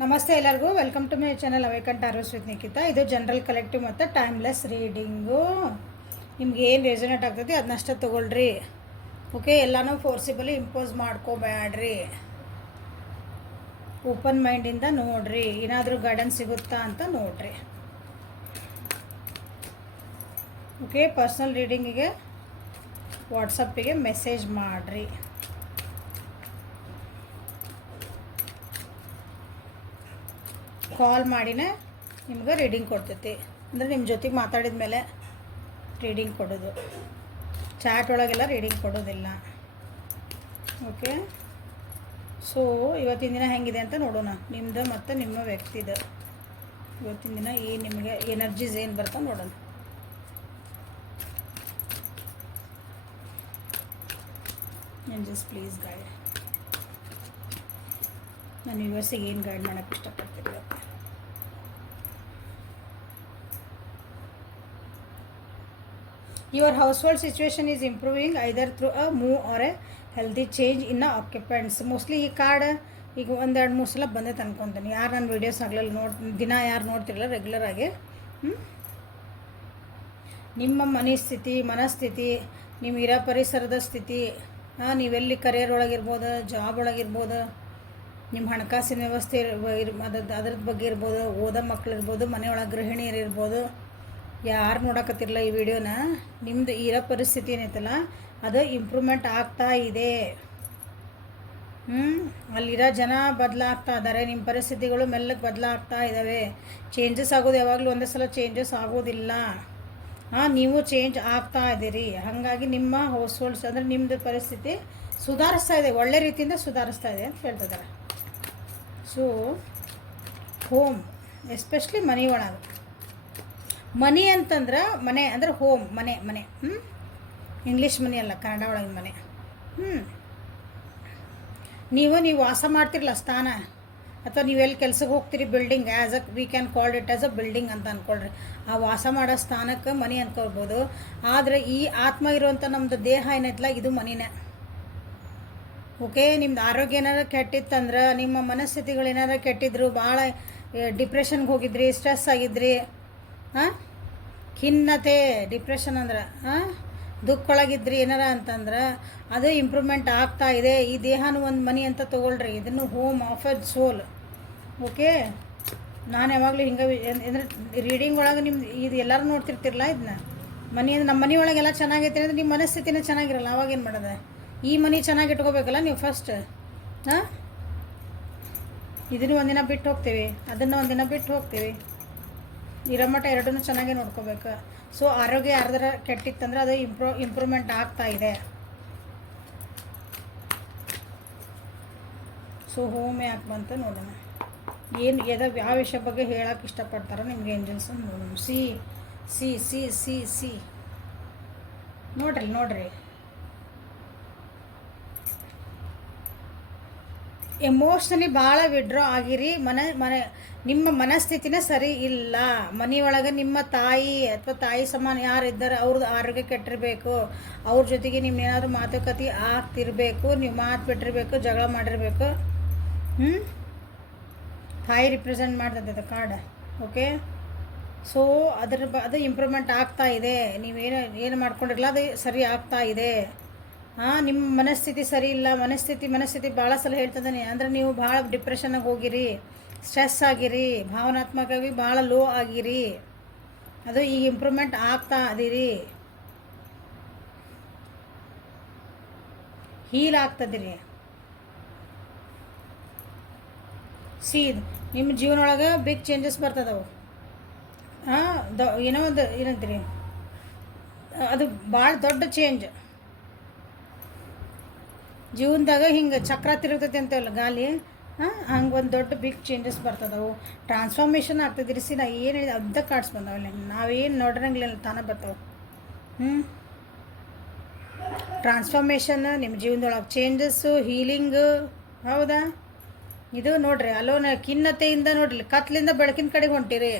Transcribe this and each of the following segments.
ನಮಸ್ತೆ ಎಲ್ಲರಿಗೂ, welcome to my channel awaken tarots with Nikhita. ಇದು ಜನರಲ್ ಕಲೆಕ್ಟಿವ್ ಮತ್ತು ಟೈಮ್ಲೆಸ್ ರೀಡಿಂಗು. ನಿಮ್ಗೆ ಏನು ರೆಸನೇಟ್ ಆಗ್ತೈತಿ ಅದನ್ನಷ್ಟೇ ತೊಗೊಳ್ರಿ. ಓಕೆ, ಎಲ್ಲನೂ ಫೋರ್ಸಿಬಲಿ ಇಂಪೋಸ್ ಮಾಡ್ಕೋಬೇಡ್ರಿ. ಓಪನ್ ಮೈಂಡಿಂದ ನೋಡ್ರಿ, ಏನಾದರೂ ಗೈಡೆನ್ಸ್ ಸಿಗುತ್ತಾ ಅಂತ ನೋಡ್ರಿ. ಓಕೆ, ಪರ್ಸ್ನಲ್ ರೀಡಿಂಗಿಗೆ ವಾಟ್ಸಪ್ಪಿಗೆ ಮೆಸೇಜ್ ಮಾಡಿರಿ. ಕಾಲ್ ಮಾಡಿನೇ ನಿಮ್ಗೆ ರೀಡಿಂಗ್ ಕೊಡ್ತೈತಿ. ಅಂದರೆ ನಿಮ್ಮ ಜೊತೆಗೆ ಮಾತಾಡಿದ ಮೇಲೆ ರೀಡಿಂಗ್ ಕೊಡೋದು, ಚಾಟ್ ಒಳಗೆಲ್ಲ ರೀಡಿಂಗ್ ಕೊಡೋದಿಲ್ಲ. ಓಕೆ, ಸೊ ಇವತ್ತಿನ ದಿನ ಹೆಂಗಿದೆ ಅಂತ ನೋಡೋಣ. ನಿಮ್ಮದು ಮತ್ತು ನಿಮ್ಮ ವ್ಯಕ್ತಿದು ಇವತ್ತಿನ ದಿನ ಏನು ನಿಮಗೆ ಎನರ್ಜೀಸ್ ಏನು ಬರ್ತಾ ನೋಡೋಣ. Angels please guide. ನಾನು ಯೂನಿವರ್ಸಿಗೆ ಏನು ಗೈಡ್ ಮಾಡೋಕ್ಕೆ ಇಷ್ಟಪಡ್ತೀನಿ. Your household situation is improving either through a move or a healthy change in the occupants. Mostly ಈ ಕಾರ್ಡ್ ಈಗ 1-2-3 ಸಲ ಬಂದೈತೆ ಅನ್ಕೊತೀನಿ. ಯಾರು ನನ್ನ ವೀಡಿಯೋಸ್ ಆಗಲಿಲ್ಲ ದಿನ ಯಾರು ನೋಡ್ತಿರಲ್ಲ ರೆಗ್ಯುಲರಾಗಿ, ನಿಮ್ಮ ಮನಸ್ಥಿತಿ, ನಿಮಗಿರೋ ಪರಿಸರದ ಸ್ಥಿತಿ, ನೀವೆಲ್ಲಿ ಕರಿಯರ್ ಒಳಗಿರ್ಬೋದು, ಜಾಬ್ ಒಳಗಿರ್ಬೋದು, ನಿಮ್ಮ ಹಣಕಾಸಿನ ವ್ಯವಸ್ಥೆ ಅದ್ರದ್ದು ಬಗ್ಗೆ ಇರ್ಬೋದು, ಓದೋ ಮಕ್ಕಳಿರ್ಬೋದು, ಮನೆಯೊಳಗೆ ಗೃಹಿಣಿಯರಿರ್ಬೋದು, ಯಾರು ನೋಡಕತ್ತಿರಲ್ಲ ಈ ವಿಡಿಯೋನ, ನಿಮ್ಮದು ಇರೋ ಪರಿಸ್ಥಿತಿ ಏನೈತಲ್ಲ ಅದು ಇಂಪ್ರೂವ್ಮೆಂಟ್ ಆಗ್ತಾ ಇದೆ. ಅಲ್ಲಿರೋ ಜನ ಬದಲಾಗ್ತಾ ಇದ್ದಾರೆ, ನಿಮ್ಮ ಪರಿಸ್ಥಿತಿಗಳು ಮೆಲ್ಲಗೆ ಬದಲಾಗ್ತಾ ಇದ್ದಾವೆ. ಚೇಂಜಸ್ ಆಗೋದು ಯಾವಾಗಲೂ ಒಂದೇ ಸಲ ಚೇಂಜಸ್ ಆಗೋದಿಲ್ಲ. ನೀವು ಚೇಂಜ್ ಆಗ್ತಾ ಇದ್ದೀರಿ. ಹಾಗಾಗಿ ನಿಮ್ಮ ಹೌಸ್ ಹೋಲ್ಡ್ಸ್ ಅಂದರೆ ನಿಮ್ಮದು ಪರಿಸ್ಥಿತಿ ಸುಧಾರಿಸ್ತಾ ಇದೆ, ಒಳ್ಳೆ ರೀತಿಯಿಂದ ಸುಧಾರಿಸ್ತಾ ಇದೆ ಅಂತ ಹೇಳ್ತಿದ್ದಾರೆ. ಸೊ ಹೋಮ್, ಎಸ್ಪೆಷಲಿ ಮನೆ ಒಳಗೆ, ಮನಿ ಅಂತಂದ್ರೆ ಮನೆ ಅಂದ್ರೆ ಹೋಮ್, ಮನೆ ಇಂಗ್ಲೀಷ್ ಮನೆ ಅಲ್ಲ, ಕನ್ನಡ ಒಳಗಿನ ಮನೆ. ನೀವು ವಾಸ ಮಾಡ್ತಿರಲ್ಲ ಸ್ಥಾನ, ಅಥವಾ ನೀವೆಲ್ಲಿ ಕೆಲ್ಸಕ್ಕೆ ಹೋಗ್ತೀರಿ building, we can call it as a building ಅಂತ ಅಂದ್ಕೊಳ್ರಿ. ಆ ವಾಸ ಮಾಡೋ ಸ್ಥಾನಕ್ಕೆ ಮನೆ ಅಂದ್ಕೊಳ್ಬೋದು. ಆದರೆ ಈ ಆತ್ಮ ಇರುವಂಥ ನಮ್ಮದು ದೇಹ ಏನೈತಲ್ಲ ಇದು ಮನಿನೇ. ಓಕೆ, ನಿಮ್ದು ಆರೋಗ್ಯ ಏನಾರು ಕೆಟ್ಟಿತ್ತಂದ್ರೆ, ನಿಮ್ಮ ಮನಸ್ಥಿತಿಗಳು ಏನಾರು ಕೆಟ್ಟಿದ್ರು, ಭಾಳ ಡಿಪ್ರೆಷನ್ಗೆ ಹೋಗಿದ್ರಿ, ಸ್ಟ್ರೆಸ್ ಆಗಿದ್ರಿ, ಖಿನ್ನತೆ, ಡಿಪ್ರೆಷನ್ ಅಂದ್ರೆ ದುಃಖೊಳಗಿದ್ರಿ ಏನಾರ ಅಂತಂದ್ರೆ ಅದು ಇಂಪ್ರೂವ್ಮೆಂಟ್ ಆಗ್ತಾ ಇದೆ. ಈ ದೇಹನೂ ಒಂದು ಮನಿ ಅಂತ ತೊಗೊಳ್ರಿ. ಇದನ್ನು home of a soul. Okay, ನಾನು ಯಾವಾಗಲೂ ಹಿಂಗೆ ಅಂದರೆ ರೀಡಿಂಗ್ ಒಳಗೆ ನಿಮ್ದು ಇದು ಎಲ್ಲರೂ ನೋಡ್ತಿರ್ತಿರಲ್ಲ, ಇದನ್ನ ಮನಿ ಅಂದ್ರೆ ನಮ್ಮ ಮನೆ ಒಳಗೆಲ್ಲ ಚೆನ್ನಾಗೈತೆ ಅಂದರೆ ನಿಮ್ಮ ಮನಸ್ಥಿತಿನೇ ಚೆನ್ನಾಗಿರಲ್ಲ. ಅವಾಗೇನು ಮಾಡೋದು? ಈ ಮನೆ ಚೆನ್ನಾಗಿ ಇಟ್ಕೋಬೇಕಲ್ಲ ನೀವು ಫಸ್ಟ್. ಇದನ್ನು ಒಂದಿನ ಬಿಟ್ಟು ಹೋಗ್ತೀವಿ, ಅದನ್ನು ಒಂದಿನ ಬಿಟ್ಟು ಹೋಗ್ತೀವಿ. ಇರೋ ಮಟ್ಟ ಎರಡನ್ನೂ ಚೆನ್ನಾಗಿ ನೋಡ್ಕೋಬೇಕು. ಸೊ ಆರೋಗ್ಯ ಯಾರ್ದಾರ ಕೆಟ್ಟಿತ್ತಂದ್ರೆ ಅದು ಇಂಪ್ರೂವ್ಮೆಂಟ್ ಆಗ್ತಾ ಇದೆ. ಸೊ ಹೋಮ್ ಯಾಕೆ ಬಂತ ನೋಡೋಣ. ಏನು ಯಾವ ವಿಷಯ ಬಗ್ಗೆ ಹೇಳಕ್ಕೆ ಇಷ್ಟಪಡ್ತಾರೋ ನಿಮ್ಗೆ ಏಂಜಲ್ಸ್ ನೋಡೋಣ. ಸಿ ನೋಡ್ರಿ ಎಮೋಷ್ನಲಿ ಭಾಳ ವಿಡ್ರಾ ಆಗಿರಿ. ನಿಮ್ಮ ಮನಸ್ಥಿತಿನೇ ಸರಿ ಇಲ್ಲ. ಮನೆಯೊಳಗೆ ನಿಮ್ಮ ತಾಯಿ ಅಥವಾ ತಾಯಿ ಸಮಾನ ಯಾರು ಇದ್ದಾರೆ ಅವ್ರದ್ದು ಆರೋಗ್ಯ ಕೆಟ್ಟಿರಬೇಕು. ಅವ್ರ ಜೊತೆಗೆ ನಿಮ್ಮೇನಾದ್ರೂ ಮಾತುಕತೆ ಆಗ್ತಿರ್ಬೇಕು, ನೀವು ಮಾತು ಬಿಟ್ಟಿರ್ಬೇಕು, ಜಗಳ ಮಾಡಿರ್ಬೇಕು. ತಾಯಿ ರಿಪ್ರೆಸೆಂಟ್ ಮಾಡ್ತದೆ ಕಾರ್ಡ್. ಓಕೆ, ಸೊ ಅದು ಇಂಪ್ರೂವ್ಮೆಂಟ್ ಆಗ್ತಾ ಇದೆ. ನೀವೇನು ಮಾಡ್ಕೊಂಡಿರಲ್ಲ ಅದು ಸರಿ ಆಗ್ತಾ ಇದೆ. ನಿಮ್ಮ ಮನಸ್ಥಿತಿ ಸರಿ ಇಲ್ಲ. ಮನಸ್ಥಿತಿ ಭಾಳ ಸಲ ಹೇಳ್ತದಾನೆ. ಅಂದರೆ ನೀವು ಭಾಳ ಡಿಪ್ರೆಷನ್ನಾಗಿ ಹೋಗಿರಿ, ಸ್ಟ್ರೆಸ್ ಆಗಿರಿ, ಭಾವನಾತ್ಮಕವಾಗಿ ಭಾಳ ಲೋ ಆಗಿರಿ. ಅದು ಈಗ ಇಂಪ್ರೂವ್ಮೆಂಟ್ ಆಗ್ತಾ ಇದೀರಿ, ಹೀಲ್ ಆಗ್ತದಿರಿ. ನಿಮ್ಮ ಜೀವನೊಳಗೆ ಬಿಗ್ ಚೇಂಜಸ್ ಬರ್ತದವು. ಏನೋ ಒಂದು ಏನಂತೀರಿ, ಅದು ಭಾಳ ದೊಡ್ಡ ಚೇಂಜ್ ಜೀವನದಾಗ. ಹಿಂಗೆ ಚಕ್ರ ತಿರುಗ್ತೈತಿ ಅಂತೇವಲ್ಲ ಗಾಲಿ, ಹಂಗೆ ಒಂದು ದೊಡ್ಡ ಬಿಗ್ ಚೇಂಜಸ್ ಬರ್ತದವು. ಟ್ರಾನ್ಸ್ಫಾರ್ಮೇಷನ್ ಆಗ್ತದಿರಿ. ನಾ ಏನು ಹೇಳಿ ಅರ್ಧ ಕಾರ್ಡ್ಸ್ ಬಂದವಲ್ಲ, ನಾವೇನು ನೋಡ್ರಂಗಿಲ್ಲ ತಾನೇ ಬರ್ತಾವೆ. ಟ್ರಾನ್ಸ್ಫಾರ್ಮೇಷನ್ ನಿಮ್ಮ ಜೀವನದೊಳಗೆ ಚೇಂಜಸ್ಸು, ಹೀಲಿಂಗು. ಹೌದಾ? ಇದು ನೋಡ್ರಿ, ಅಲ್ಲೋನ ಖಿನ್ನತೆಯಿಂದ ನೋಡ್ರಿ ಕತ್ಲಿಂದ ಬೆಳಕಿನ ಕಡೆಗೆ ಹೊಂಟಿರಿ.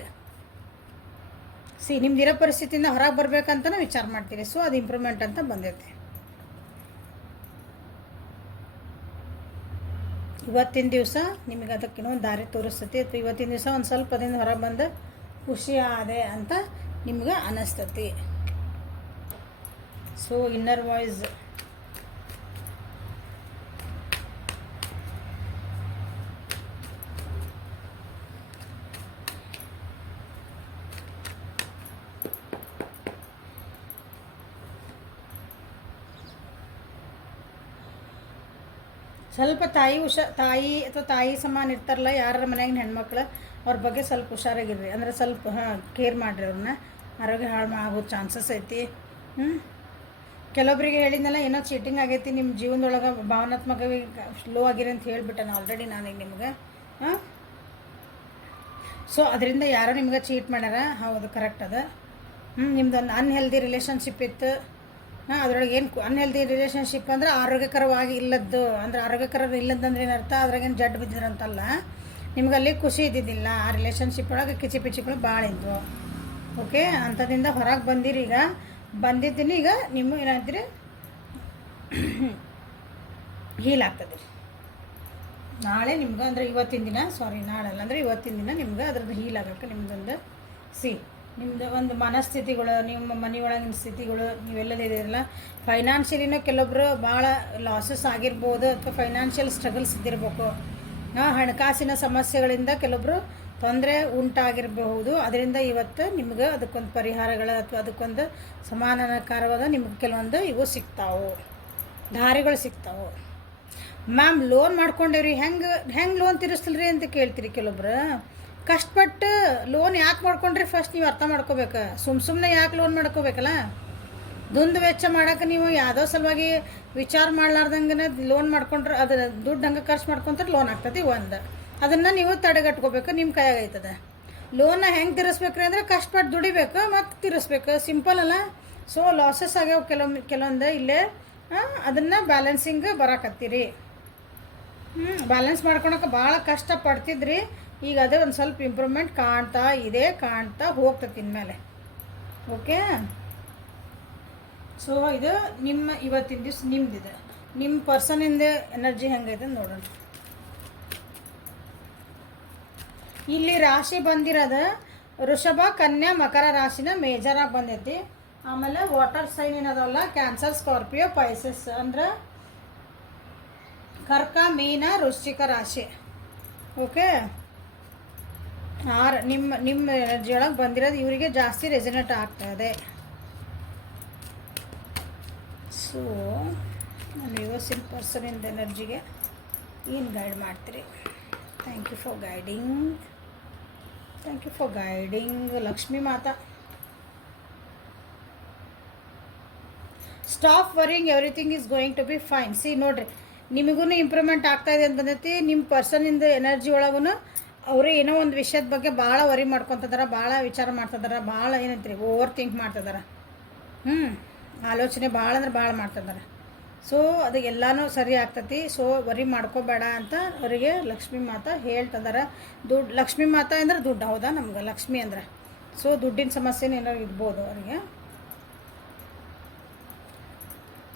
ನಿಮ್ದಿರೋ ಪರಿಸ್ಥಿತಿಯಿಂದ ಹೊರಗೆ ಬರ್ಬೇಕಂತಲೂ ವಿಚಾರ ಮಾಡ್ತೀರಿ. ಸೊ ಅದು ಇಂಪ್ರೂವ್ಮೆಂಟ್ ಅಂತ ಬಂದೈತಿ. ಇವತ್ತಿನ ದಿವಸ ನಿಮಗೆ ಅದಕ್ಕೆ ಇನ್ನೊಂದು ದಾರಿ ತೋರಿಸ್ತೈತಿ, ಅಥವಾ ಇವತ್ತಿನ ದಿವಸ ಒಂದು ಸ್ವಲ್ಪ ದಿನ ಹೊರಗೆ ಬಂದು ಖುಷಿ ಆದೆ ಅಂತ ನಿಮ್ಗೆ ಅನ್ನಿಸ್ತತಿ. ಸೊ ಇನ್ನರ್ ವಾಯ್ಸ್ ಸ್ವಲ್ಪ ತಾಯಿ ಅಥವಾ ತಾಯಿ ಸಮಾನ ಇರ್ತಾರಲ್ಲ ಯಾರ ಮನೆಯಾಗಿನ ಹೆಣ್ಮಕ್ಳು, ಅವ್ರ ಬಗ್ಗೆ ಸ್ವಲ್ಪ ಹುಷಾರಾಗಿರ್ರಿ. ಅಂದರೆ ಸ್ವಲ್ಪ ಕೇರ್ ಮಾಡಿರಿ ಅವ್ರನ್ನ, ಆರೋಗ್ಯ ಹಾಳು ಆಗೋ ಚಾನ್ಸಸ್ ಐತಿ. ಕೆಲವೊಬ್ಬರಿಗೆ ಹೇಳಿದ್ನಲ್ಲ ಏನೋ ಚೀಟಿಂಗ್ ಆಗೈತಿ ನಿಮ್ಮ ಜೀವನದೊಳಗೆ, ಭಾವನಾತ್ಮಕವಾಗಿ ಲೋ ಆಗಿರಿ ಅಂತ ಹೇಳಿಬಿಟ್ಟೆ ಆಲ್ರೆಡಿ ನಾನೀಗ ನಿಮ್ಗೆ. ಸೊ ಅದರಿಂದ ಯಾರೋ ನಿಮ್ಗೆ ಚೀಟ್ ಮಾಡ್ಯಾರ, ಹೌದು ಕರೆಕ್ಟ್ ಅದ. ನಿಮ್ದೊಂದು ಅನ್ಹೆಲ್ದಿ ರಿಲೇಷನ್ಶಿಪ್ ಇತ್ತು. ಅದ್ರೊಳಗೆ ಏನು ಅನ್ಹೆಲ್ದಿ ರಿಲೇಷನ್ಶಿಪ್ ಅಂದರೆ ಆರೋಗ್ಯಕರವಾಗಿ ಇಲ್ಲದ್ದು, ಅಂದರೆ ಆರೋಗ್ಯಕರ ಇಲ್ಲದಂದ್ರೆ ಏನರ್ಥ, ಅದ್ರಾಗೇನು ಜಡ್ ಬಿದ್ದಿದ್ರಂತಲ್ಲ, ನಿಮ್ಗಲ್ಲಿ ಖುಷಿ ಇದ್ದಿದ್ದಿಲ್ಲ. ಆ ರಿಲೇಷನ್ಶಿಪ್ ಒಳಗೆ ಕಿಚಿ ಪಿಚಿಗಳು ಭಾಳ ಇದ್ವು. ಓಕೆ, ಅಂಥದ್ರಿಂದ ಹೊರಗೆ ಬಂದಿರಿ. ಈಗ ಬಂದಿದ್ದೀನಿ, ಈಗ ನಿಮ್ಮ ಏನಾಗ್ತೀರಿ ಹೀಲ್ ಆಗ್ತದೆ. ನಾಳೆ ನಿಮ್ಗೆ ಅಂದರೆ ಇವತ್ತಿನ ದಿನ, ನಾಳೆಲ್ಲ ಅಂದರೆ ಇವತ್ತಿನ ದಿನ ನಿಮ್ಗೆ ಅದ್ರದ್ದು ಹೀಲ್ ಆಗೋಕ್ಕೆ ನಿಮ್ದೊಂದು ನಿಮ್ಮದು ಒಂದು ಮನಸ್ಥಿತಿಗಳು, ನಿಮ್ಮ ಮನೆಯೊಳಗಿನ ಸ್ಥಿತಿಗಳು, ನೀವೆಲ್ಲದಿರಲ್ಲ ಫೈನಾನ್ಷಿಯಲಿನೂ ಕೆಲವೊಬ್ಬರು ಭಾಳ ಲಾಸಸ್ ಆಗಿರ್ಬೋದು, ಅಥವಾ ಫೈನಾನ್ಷಿಯಲ್ ಸ್ಟ್ರಗಲ್ಸ್ ಇದ್ದಿರ್ಬೇಕು. ಹಣಕಾಸಿನ ಸಮಸ್ಯೆಗಳಿಂದ ಕೆಲವೊಬ್ಬರು ತೊಂದರೆ ಉಂಟಾಗಿರಬಹುದು. ಅದರಿಂದ ಇವತ್ತು ನಿಮ್ಗೆ ಅದಕ್ಕೊಂದು ಪರಿಹಾರಗಳು ಅಥವಾ ಅದಕ್ಕೊಂದು ಸಮಾನಾಕಾರವಾದ ನಿಮ್ಗೆ ಕೆಲವೊಂದು ಇವು ಸಿಗ್ತಾವೆ, ದಾರಿಗಳು ಸಿಗ್ತಾವೆ. ಮ್ಯಾಮ್ ಲೋನ್ ಮಾಡ್ಕೊಂಡೇವ್ರಿ, ಹೆಂಗೆ ಲೋನ್ ತೀರಿಸ್ತಿಲ್ರಿ ಅಂತ ಕೇಳ್ತೀರಿ ಕೆಲವೊಬ್ರು. ಕಷ್ಟಪಟ್ಟು ಲೋನ್ ಯಾಕೆ ಮಾಡ್ಕೊಂಡ್ರಿ ಫಸ್ಟ್ ನೀವು ಅರ್ಥ ಮಾಡ್ಕೋಬೇಕು. ಸುಮ್ಮನೆ ಯಾಕೆ ಲೋನ್ ಮಾಡ್ಕೋಬೇಕಲ್ಲ, ದುಂದು ವೆಚ್ಚ ಮಾಡೋಕೆ ನೀವು ಯಾವುದೋ ಸಲುವಾಗಿ ವಿಚಾರ ಮಾಡ್ಲಾರ್ದಂಗೆ ಲೋನ್ ಮಾಡ್ಕೊಂಡ್ರೆ ಅದು ದುಡ್ಡು ಹಂಗೆ ಖರ್ಚು ಮಾಡ್ಕೊಂತಾರೆ ಲೋನ್ ಆಗ್ತದೆ. ಒಂದು ಅದನ್ನು ನೀವು ತಡೆಗಟ್ಕೋಬೇಕು, ನಿಮ್ಮ ಕೈಯಾಗೈತದೆ. ಲೋನ್ನ ಹೆಂಗೆ ತೀರಿಸ್ಬೇಕ್ರಿ ಅಂದರೆ ಕಷ್ಟಪಟ್ಟು ದುಡಿಬೇಕು ಮತ್ತು ತೀರಿಸ್ಬೇಕು, ಸಿಂಪಲ್ ಅಲ್ಲ. ಸೊ ಲಾಸಸ್ ಆಗ್ಯಾವ ಕೆಲವೊಂದು ಇಲ್ಲೇ, ಅದನ್ನು ಬ್ಯಾಲೆನ್ಸಿಂಗ್ ಬರಾಕತ್ತೀರಿ. ಬ್ಯಾಲೆನ್ಸ್ ಮಾಡ್ಕೊಳಕ್ಕೆ ಭಾಳ ಕಷ್ಟಪಡ್ತಿದ್ರಿ. ಈಗ ಅದೇ ಒಂದು ಸ್ವಲ್ಪ ಇಂಪ್ರೂವ್ಮೆಂಟ್ ಕಾಣ್ತಾ ಹೋಗ್ತದೆ ಇನ್ಮೇಲೆ. ಓಕೆ, ಸೊ ಇದು ನಿಮ್ಮ ಇವತ್ತಿನ ದಿವ್ಸ ನಿಮ್ದಿದೆ. ನಿಮ್ಮ ಪರ್ಸನಿಂದ ಎನರ್ಜಿ ಹೆಂಗೈತೆ ನೋಡೋಣ. ಇಲ್ಲಿ ರಾಶಿ ಬಂದಿರೋದು ವೃಷಭ, ಕನ್ಯಾ, ಮಕರ ರಾಶಿನ ಮೇಜರಾಗಿ ಬಂದೈತಿ. ಆಮೇಲೆ ವಾಟರ್ ಸೈನ್ ಏನದಲ್ಲ, ಕ್ಯಾನ್ಸರ್, ಸ್ಕಾರ್ಪಿಯೋ, ಪೈಸಸ್ ಅಂದ್ರೆ ಕರ್ಕ, ಮೀನ, ವೃಶ್ಚಿಕ ರಾಶಿ. ಓಕೆ, ನಿಮ್ಮ ಎನರ್ಜಿ ಒಳಗೆ ಬಂದಿರೋದು ಇವರಿಗೆ ಜಾಸ್ತಿ ರೆಸನೇಟ್ ಆಗ್ತಾಯಿದೆ. ಸೊ ನಾನು ಯುವಸಿನ್ ಪರ್ಸನಿಂದ ಎನರ್ಜಿಗೆ ಏನು ಗೈಡ್ ಮಾಡ್ತೀರಿ? Thank you for guiding Lakshmi Mata. Stop worrying, everything is going to be fine. See ನೋಡ್ರಿ, ನಿಮಗೂ ಇಂಪ್ರೂವ್ಮೆಂಟ್ ಆಗ್ತಾಯಿದೆ ಅಂತ ಬಂದೈತಿ. ನಿಮ್ಮ ಪರ್ಸನಿಂದ ಎನರ್ಜಿ ಒಳಗೂ ಅವರು ಏನೋ ಒಂದು ವಿಷಯದ ಬಗ್ಗೆ ಭಾಳ ವರಿ ಮಾಡ್ಕೊತಿದಾರೆ, ಭಾಳ ವಿಚಾರ ಮಾಡ್ತಿದ್ದಾರೆ, ಭಾಳ ಏನಂತೀರಿ ಓವರ್ ಥಿಂಕ್ ಮಾಡ್ತಿದ್ದಾರೆ. ಆಲೋಚನೆ ಭಾಳ ಅಂದ್ರೆ ಭಾಳ ಮಾಡ್ತಿದ್ದಾರೆ. ಸೊ ಅದು ಎಲ್ಲನೂ ಸರಿ ಆಗ್ತೈತಿ. ಸೊ ವರಿ ಮಾಡ್ಕೋಬೇಡ ಅಂತ ಅವರಿಗೆ ಲಕ್ಷ್ಮೀ ಮಾತಾ ಹೇಳ್ತಿದ್ದಾರೆ. ಲಕ್ಷ್ಮೀ ಮಾತಾ ಅಂದ್ರೆ ದುಡ್ಡು, ಹೌದಾ? ನಮ್ಗೆ ಲಕ್ಷ್ಮಿ ಅಂದ್ರೆ ಸೊ ದುಡ್ಡಿನ ಸಮಸ್ಯೆನ ಏನಾದ್ರು ಇರ್ಬೋದು ಅವರಿಗೆ.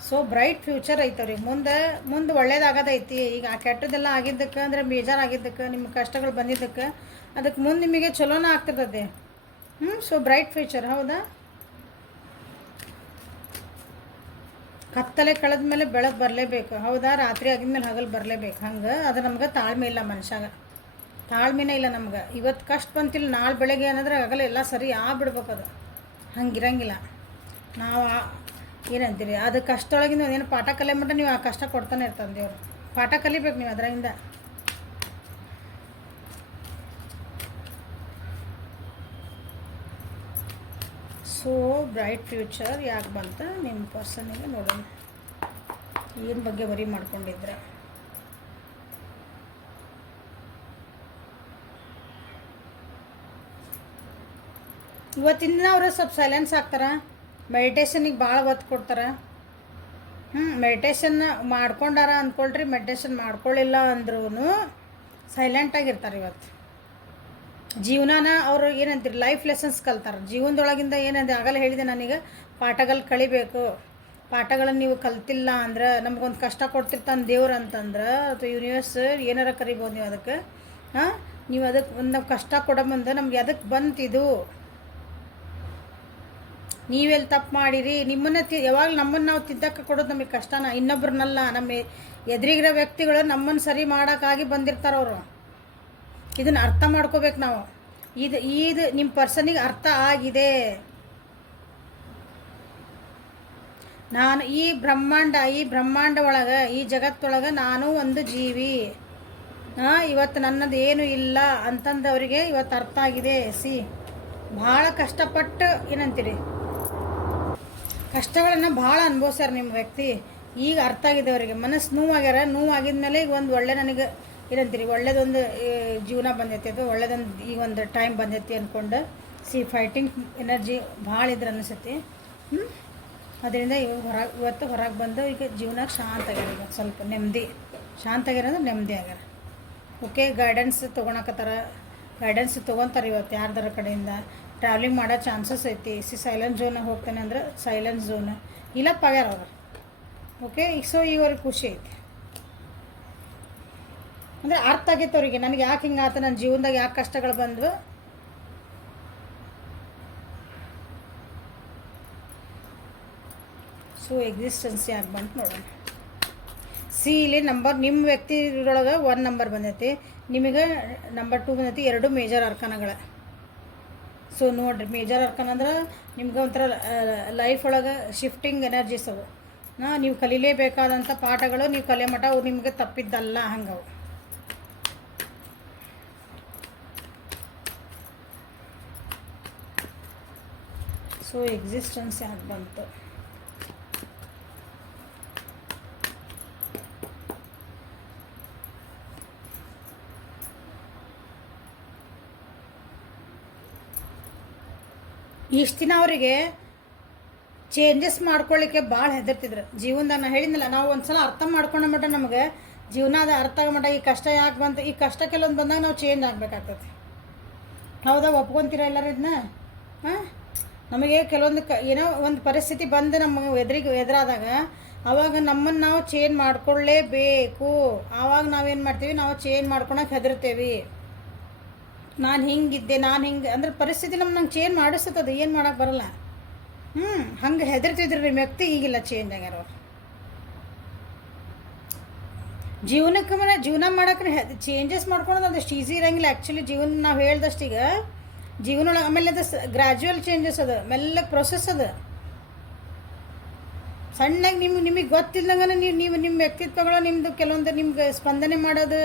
ಸೊ ಬ್ರೈಟ್ ಫ್ಯೂಚರ್ ಐತೆ ಅವ್ರಿಗೆ, ಮುಂದೆ ಒಳ್ಳೇದಾಗೋದೈತಿ. ಈಗ ಆ ಕೆಟ್ಟದೆಲ್ಲ ಆಗಿದ್ದಕ್ಕೆ ಅಂದರೆ ಬೇಜಾರಾಗಿದ್ದಕ್ಕೆ, ನಿಮ್ಮ ಕಷ್ಟಗಳು ಬಂದಿದ್ದಕ್ಕೆ, ಅದಕ್ಕೆ ಮುಂದೆ ನಿಮಗೆ ಚಲೋನ ಆಗ್ತಿರ್ತದೆ. ಸೊ ಬ್ರೈಟ್ ಫ್ಯೂಚರ್, ಹೌದಾ? ಕತ್ತಲೆ ಕಳೆದ ಮೇಲೆ ಬೆಳಕು ಬರಲೇಬೇಕು, ಹೌದಾ? ರಾತ್ರಿ ಆಗಿದ್ಮೇಲೆ ಹಗಲು ಬರಲೇಬೇಕು. ಹಂಗೆ ಅದು ನಮ್ಗೆ ತಾಳ್ಮೆ ಇಲ್ಲ, ಮನುಷ್ಯಾಗ ತಾಳ್ಮೆನೇ ಇಲ್ಲ ನಮ್ಗೆ. ಇವತ್ತು ಕಷ್ಟ ಬಂತಿಲ್ಲ, ನಾಳೆ ಬೆಳಗ್ಗೆ ಏನಾದ್ರೆ ಆಗಲ್ಲ, ಎಲ್ಲ ಸರಿ ಆಗ್ಬಿಡ್ಬೇಕು. ಅದು ಹಂಗಿರಂಗಿಲ್ಲ. ನಾವು ಏನಂತೀರಿ, ಅದು ಕಷ್ಟದೊಳಗಿಂದ ಏನು ಪಾಠ ಕಲಿಯ ಮಟ್ಟ ನೀವು ಆ ಕಷ್ಟ ಕೊಡ್ತಾನೆ ಇರ್ತಾನೆ ದೇವ್ರು. ಪಾಠ ಕಲಿಬೇಕು ನೀವು ಅದರಿಂದ. ಸೊ ಬ್ರೈಟ್ ಫ್ಯೂಚರ್ ಯಾಕೆ ಬಂತ ನಿಮ್ಮ ಪರ್ಸನಿಗೆ ನೋಡೋಣ, ಏನು ಬಗ್ಗೆ ವರಿ ಮಾಡ್ಕೊಂಡಿದ್ರೆ. ಇವತ್ತಿನ ಅವರು ಸ್ವಲ್ಪ ಸೈಲೆನ್ಸ್ ಆಗ್ತಾರೆ, ಮೆಡಿಟೇಷನಿಗೆ ಭಾಳ ಒತ್ತು ಕೊಡ್ತಾರೆ. ಮೆಡಿಟೇಷನ್ ಮಾಡ್ಕೊಂಡಾರ ಅಂದ್ಕೊಳ್ರಿ, ಮೆಡಿಟೇಷನ್ ಮಾಡ್ಕೊಳ್ಳಿಲ್ಲ ಅಂದ್ರೂ ಸೈಲೆಂಟಾಗಿರ್ತಾರೆ. ಇವತ್ತು ಜೀವನಾನ ಅವರು ಏನಂತೀರಿ ಲೈಫ್ ಲೆಸನ್ಸ್ ಕಲ್ತಾರೆ. ಜೀವನದೊಳಗಿಂದ ಏನಂದ್ರೆ ಆಗಲ್ಲ ಹೇಳಿದೆ ನಾನೀಗ, ಪಾಠಗಳು ಕಳಿಬೇಕು. ಪಾಠಗಳನ್ನು ನೀವು ಕಲ್ತಿಲ್ಲ ಅಂದ್ರೆ ನಮಗೊಂದು ಕಷ್ಟ ಕೊಡ್ತಿರ್ತಾನೆ ದೇವ್ರು ಅಂತಂದ್ರೆ ಅಥವಾ ಯೂನಿವರ್ಸ್ ಏನಾರ ಕರಿಬೋದು ನೀವು ಅದಕ್ಕೆ. ಹಾಂ, ನೀವು ಅದಕ್ಕೆ ಒಂದು ಕಷ್ಟ ಕೊಡೋ ಮುಂದೆ ನಮ್ಗೆ ಅದಕ್ಕೆ ಬಂತಿದು, ನೀವೆಲ್ಲಿ ತಪ್ಪು ಮಾಡಿರಿ, ನಿಮ್ಮನ್ನು ಯಾವಾಗ ನಮ್ಮನ್ನು ನಾವು ತಿದ್ದಕ್ಕೆ ಕೊಡೋದು ನಮಗೆ ಕಷ್ಟನ, ಇನ್ನೊಬ್ರನ್ನಲ್ಲ. ನಮ್ಮ ಎದುರಿಗಿರೋ ವ್ಯಕ್ತಿಗಳು ನಮ್ಮನ್ನು ಸರಿ ಮಾಡೋಕ್ಕಾಗಿ ಬಂದಿರ್ತಾರೆ ಅವರು. ಇದನ್ನು ಅರ್ಥ ಮಾಡ್ಕೋಬೇಕು ನಾವು. ಇದು ನಿಮ್ಮ ಪರ್ಸನಿಗೆ ಅರ್ಥ ಆಗಿದೆ. ನಾನು ಈ ಬ್ರಹ್ಮಾಂಡ ಒಳಗೆ, ಈ ಜಗತ್ತೊಳಗೆ ನಾನು ಒಂದು ಜೀವಿ. ಇವತ್ತು ನನ್ನದು ಏನೂ ಇಲ್ಲ ಅಂತಂದವರಿಗೆ ಇವತ್ತು ಅರ್ಥ ಆಗಿದೆ. ಭಾಳ ಕಷ್ಟಪಟ್ಟು ಏನಂತೀರಿ, ಕಷ್ಟಗಳನ್ನು ಭಾಳ ಅನುಭವಿಸ್ಯಾರ ನಿಮ್ಮ ವ್ಯಕ್ತಿ. ಈಗ ಅರ್ಥ ಆಗಿದೆ ಅವರಿಗೆ, ಮನಸ್ಸು ನೋವಾಗ್ಯಾರ. ನೋವಾಗಿದ್ಮೇಲೆ ಈಗ ಒಂದು ಒಳ್ಳೆ ನನಗೆ ಏನಂತೀರಿ, ಒಳ್ಳೇದೊಂದು ಜೀವನ ಬಂದೈತಿ, ಅದು ಒಳ್ಳೇದೊಂದು ಈಗ ಒಂದು ಟೈಮ್ ಬಂದೈತಿ ಅಂದ್ಕೊಂಡು ಫೈಟಿಂಗ್ ಎನರ್ಜಿ ಭಾಳ ಇದ್ರೆ ಅನಿಸುತ್ತೆ. ಅದರಿಂದ ಇವತ್ತು ಹೊರಗೆ ಬಂದು ಈಗ ಜೀವನ ಶಾಂತ ಆಗ್ಯಾರ. ಈಗ ಸ್ವಲ್ಪ ನೆಮ್ಮದಿ, ಶಾಂತ ಆಗ್ಯಾರ ಅಂದ್ರೆ ನೆಮ್ಮದಿ ಆಗ್ಯಾರ. ಓಕೆ, ಗೈಡೆನ್ಸ್ ತೊಗೊಳಕತ್ತಾರ, ಗೈಡೆನ್ಸ್ ತೊಗೊತಾರೆ ಇವತ್ತು ಯಾರ್ದಾರ ಕಡೆಯಿಂದ. ಟ್ರಾವೆಲಿಂಗ್ ಮಾಡೋ ಚಾನ್ಸಸ್ ಐತಿ. ಸೈಲೆಂಟ್ ಝೋನಾಗ ಹೋಗ್ತಾನೆ ಅಂದ್ರೆ ಸೈಲೆಂಟ್ ಝೋನ್ ಇಲ್ಲಪ್ಪ ಆಗ್ಯಾರ ಅವ್ರು. ಓಕೆ, ಸೊ ಈಗ ಅವ್ರಿಗೆ ಖುಷಿ ಐತಿ ಅಂದರೆ ಅರ್ಥ ಆಗೈತೆ ಅವರಿಗೆ, ನನಗೆ ಯಾಕೆ ಹಿಂಗೆ ಆತ, ನನ್ನ ಜೀವನದಾಗ ಯಾಕೆ ಕಷ್ಟಗಳು ಬಂದ್ವು. ಸೊ ಎಕ್ಸಿಸ್ಟೆನ್ಸ್ ಯಾಕೆ ಬಂತು ನೋಡೋಣ. ಇಲ್ಲಿ ನಂಬರ್ ನಿಮ್ಮ ವ್ಯಕ್ತಿಯೊಳಗೆ 1 ನಂಬರ್ ಬಂದೈತಿ, ನಿಮಗೆ ನಂಬರ್ 2 ಬಂದೈತಿ. 2 ಮೇಜರ್ ಅರ್ಕನಗಳ. ಸೊ ನೋಡಿರಿ, ಮೇಜರ್ ಅರ್ಕನ್ ಅಂದ್ರೆ ನಿಮ್ಗೆ ಒಂಥರ ಲೈಫ್ ಒಳಗೆ ಶಿಫ್ಟಿಂಗ್ ಎನರ್ಜೀಸ್ ಅವು. ನೀವು ಕಲೀಲೇಬೇಕಾದಂಥ ಪಾಠಗಳು ನೀವು ಕಲಿಯೋ ಮಟ್ಟ ಅವು ನಿಮಗೆ ತಪ್ಪಿದ್ದಲ್ಲ, ಹಂಗವು. ಸೊ ಎಕ್ಸಿಸ್ಟೆನ್ಸ್ ಯಾಕೆ ಬಂತು. ಇಷ್ಟು ದಿನ ಅವರಿಗೆ ಚೇಂಜಸ್ ಮಾಡ್ಕೊಳ್ಳಿಕ್ಕೆ ಭಾಳ ಹೆದರ್ತಿದ್ರು ಜೀವನದಾಗ. ನಾನು ಹೇಳಿದ್ನಲ್ಲ, ನಾವು ಒಂದು ಸಲ ಅರ್ಥ ಮಾಡ್ಕೊಂಡ ಮಟ್ಟ ನಮಗೆ ಜೀವನ ಅದು ಅರ್ಥ ಆಗೋ ಮಟ್ಟ ಈ ಕಷ್ಟ ಯಾಕೆ ಬಂತು, ಈ ಕಷ್ಟ ಕೆಲವೊಂದು ಬಂದಾಗ ನಾವು ಚೇಂಜ್ ಆಗಬೇಕಾಗ್ತದೆ. ಹೌದಾ, ಒಪ್ಕೊತೀರಾ ಎಲ್ಲರೂ ಇದನ್ನ? ಹಾಂ, ನಮಗೆ ಕೆಲವೊಂದು ಏನೋ ಒಂದು ಪರಿಸ್ಥಿತಿ ಬಂದು ನಮ್ಮ ಎದುರಾದಾಗ ಆವಾಗ ನಮ್ಮನ್ನು ನಾವು ಚೇಂಜ್ ಮಾಡ್ಕೊಳ್ಳೇಬೇಕು. ಆವಾಗ ನಾವೇನು ಮಾಡ್ತೀವಿ, ನಾವು ಚೇಂಜ್ ಮಾಡ್ಕೊಳಕ್ಕೆ ಹೆದರ್ತೀವಿ. ನಾನು ಹಿಂಗಿದ್ದೆ, ನಾನು ಹಿಂಗೆ ಅಂದ್ರೆ ಪರಿಸ್ಥಿತಿ ನಂಗೆ ಚೇಂಜ್ ಮಾಡಿಸ್ತದೆ, ಏನು ಮಾಡೋಕ್ಕೆ ಬರಲ್ಲ. ಹಂಗೆ ಹೆದರ್ತಿದ್ರು ನಿಮ್ಮ ವ್ಯಕ್ತಿ. ಈಗಿಲ್ಲ, ಚೇಂಜ್ ಆಗ್ಯಾರ ಅವ್ರು. ಜೀವನಕ್ಕೆ ಜೀವನ ಮಾಡೋಕೆ ಚೇಂಜಸ್ ಮಾಡ್ಕೊಳೋದು ಅದಷ್ಟು ಈಸಿ ಇರೋಂಗಿಲ್ಲ ಆ್ಯಕ್ಚುಲಿ. ಜೀವನ ನಾವು ಹೇಳ್ದಷ್ಟು ಈಗ ಜೀವನೊಳಗೆ ಆಮೇಲೆ ಅದು ಗ್ರ್ಯಾಜುವಲ್ ಚೇಂಜಸ್ ಅದು, ಮೆಲ್ಲಗೆ ಪ್ರೊಸೆಸ್ ಅದು. ಸಣ್ಣಗೆ ನಿಮಗೆ ಗೊತ್ತಿಲ್ಲದಂಗೆ ನೀವು ನಿಮ್ಮ ವ್ಯಕ್ತಿತ್ವಗಳು ನಿಮ್ಮದು ಕೆಲವೊಂದು ನಿಮ್ಗೆ ಸ್ಪಂದನೆ ಮಾಡೋದು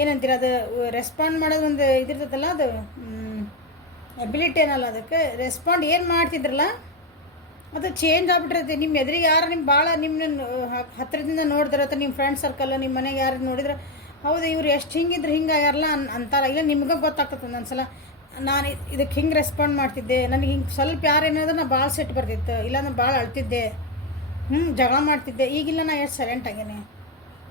ಏನಂತೀರ, ಅದು ರೆಸ್ಪಾಂಡ್ ಮಾಡೋದು ಒಂದು ಇದಿರ್ತದಲ್ಲ, ಅದು ಎಬಿಲಿಟಿ ಏನಲ್ಲ, ಅದಕ್ಕೆ ರೆಸ್ಪಾಂಡ್ ಏನು ಮಾಡ್ತಿದ್ರಲ್ಲ ಅದು ಚೇಂಜ್ ಆಗ್ಬಿಟ್ಟಿರುತ್ತೆ. ನಿಮ್ಮ ಎದುರಿಗೆ ಯಾರು ನಿಮ್ಮ ಭಾಳ ನಿಮ್ಮನ್ನ ಹತ್ತಿರದಿಂದ ನೋಡಿದ್ರೆ ಅಥವಾ ನಿಮ್ಮ ಫ್ರೆಂಡ್ ಸರ್ಕಲ್ ನಿಮ್ಮ ಮನೆಗೆ ಯಾರು ನೋಡಿದ್ರೆ, ಹೌದು ಇವ್ರು ಎಷ್ಟು ಹಿಂಗಿದ್ರೆ ಹಿಂಗಾಗ್ಯಾರಲ್ಲ ಅಂತಾರ. ಇಲ್ಲ ನಿಮ್ಗೆ ಗೊತ್ತಾಗ್ತದೆ ಒಂದೊಂದ್ಸಲ, ನಾನು ಇದಕ್ಕೆ ಹಿಂಗೆ ರೆಸ್ಪಾಂಡ್ ಮಾಡ್ತಿದ್ದೆ, ನನಗೆ ಹಿಂಗೆ ಸ್ವಲ್ಪ ಯಾರು ಏನಾದ್ರೆ ನಾನು ಭಾಳ ಸಿಟ್ಟು ಬರ್ತಿತ್ತು, ಇಲ್ಲ ನಾನು ಭಾಳ ಅಳ್ತಿದ್ದೆ, ಜಗಳ ಮಾಡ್ತಿದ್ದೆ. ಈಗಿಲ್ಲ, ನಾನು ಎಷ್ಟು ಸೈಲೆಂಟ್ ಆಗೇನೆ,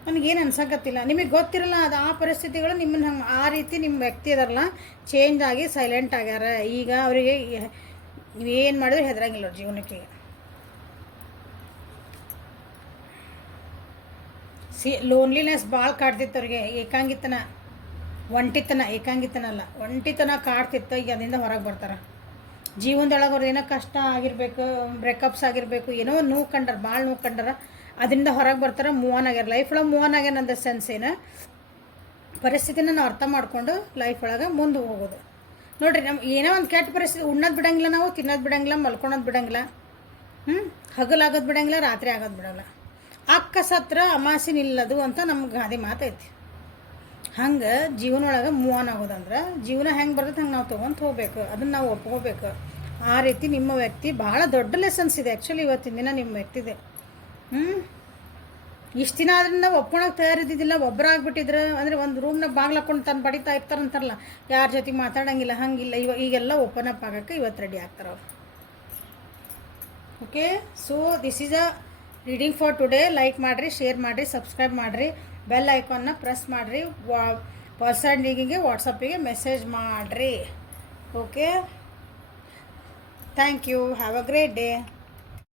ನನಗೇನು ಅನ್ಸಕತ್ತಿಲ್ಲ. ನಿಮಗೆ ಗೊತ್ತಿರಲ್ಲ ಅದು ಆ ಪರಿಸ್ಥಿತಿಗಳು ನಿಮ್ಮನ್ನು ಹಂಗೆ ಆ ರೀತಿ ನಿಮ್ಮ ವ್ಯಕ್ತಿ ಅದರಲ್ಲ ಚೇಂಜ್ ಆಗಿ ಸೈಲೆಂಟ್ ಆಗ್ಯಾರ. ಈಗ ಅವರಿಗೆ ನೀವೇನು ಮಾಡಿದ್ರೆ ಹೆದರಂಗಿಲ್ಲ ಅವ್ರ ಜೀವನಕ್ಕೆ. ಲೋನ್ಲಿನೆಸ್ ಭಾಳ ಕಾಡ್ತಿತ್ತು ಅವ್ರಿಗೆ, ಒಂಟಿತನ ಕಾಡ್ತಿತ್ತು. ಈಗ ಅದರಿಂದ ಹೊರಗೆ ಬರ್ತಾರೆ. ಜೀವನದೊಳಗೆ ಅವ್ರದ್ದು ಏನೋ ಕಷ್ಟ ಆಗಿರಬೇಕು, ಬ್ರೇಕಪ್ಸ್ ಆಗಿರಬೇಕು, ಏನೋ ನೋವು ಕಂಡಾರ, ಭಾಳ ನೋವು ಕಂಡಾರ, ಅದರಿಂದ ಹೊರಗೆ ಬರ್ತಾರೆ. ಮೂವ್ ಆನ್ ಆಗ್ಯಾರ, ಲೈಫ್ ಒಳಗೆ ಮೂವ್ ಆನ್ ಆಗ್ಯಾನ ಅಂದ ಸೆನ್ಸ್ ಏನು, ಪರಿಸ್ಥಿತಿನ ನಾವು ಅರ್ಥ ಮಾಡಿಕೊಂಡು ಲೈಫ್ ಒಳಗೆ ಮುಂದೆ ಹೋಗೋದು. ನೋಡಿರಿ, ಏನೋ ಒಂದು ಕೆಟ್ಟ ಪರಿಸ್ಥಿತಿ, ಉಣ್ಣೋದು ಬಿಡಂಗಿಲ್ಲ, ನಾವು ತಿನ್ನೋದು ಬಿಡಂಗಿಲ್ಲ, ಮಲ್ಕೊಳೋದು ಬಿಡಂಗಿಲ್ಲ, ಹಗಲಾಗೋದು ಬಿಡಂಗಿಲ್ಲ, ರಾತ್ರಿ ಆಗೋದು ಬಿಡೋಲ್ಲ. ಅಕ್ಕ ಸತ್ರ ಅಮಾಸಿ ನಿಲ್ಲದು ಅಂತ ನಮ್ಗೆ ಗಾದೆ ಮಾತೈತಿ. ಹಂಗೆ ಜೀವನ ಒಳಗೆ ಮೂವ್ ಆನ್ ಆಗೋದಂದ್ರೆ ಜೀವನ ಹೆಂಗೆ ಬರ್ತದೆ ಹಂಗೆ ನಾವು ತೊಗೊಂತ ಹೋಗ್ಬೇಕು, ಅದನ್ನು ನಾವು ಒಪ್ಕೋಬೇಕು. ಆ ರೀತಿ ನಿಮ್ಮ ವ್ಯಕ್ತಿ ಭಾಳ ದೊಡ್ಡ ಲೆಸನ್ಸ್ ಇದೆ ಆ್ಯಕ್ಚುಲಿ ಇವತ್ತಿನ ದಿನ ನಿಮ್ಮ ವ್ಯಕ್ತಿದೆ. ಇಷ್ಟು ದಿನ ಅದರಿಂದ ಒಪ್ಕೊಳಕ್ಕೆ ತಯಾರಿದ್ದಿದ್ದಿಲ್ಲ, ಒಬ್ಬರಾಗ್ಬಿಟ್ಟಿದ್ರೆ ಅಂದರೆ ಒಂದು ರೂಮ್ನಾಗ ಬಾಗ್ಲಾಕೊಂಡು ತಂದು ಬಡಿತಾ ಇರ್ತಾರಂತಾರಲ್ಲ, ಯಾರ ಜೊತೆ ಮಾತಾಡೋಂಗಿಲ್ಲ, ಹಂಗಿಲ್ಲ. ಈಗೆಲ್ಲ ಓಪನ್ ಅಪ್ ಆಗೋಕ್ಕೆ ಇವತ್ತು ರೆಡಿ ಆಗ್ತಾರೆ ಅವ್ರು. Okay, so this is a reading for today. Like ಮಾಡಿರಿ, ಶೇರ್ ಮಾಡಿರಿ, ಸಬ್ಸ್ಕ್ರೈಬ್ ಮಾಡಿರಿ, ಬೆಲ್ ಐಕಾನ್ನ ಪ್ರೆಸ್ ಮಾಡಿರಿ, ಪರ್ಸನ್ಗೆ ವಾಟ್ಸಪ್ಪಿಗೆ ಮೆಸೇಜ್ ಮಾಡಿರಿ. Okay, thank you, have a great day.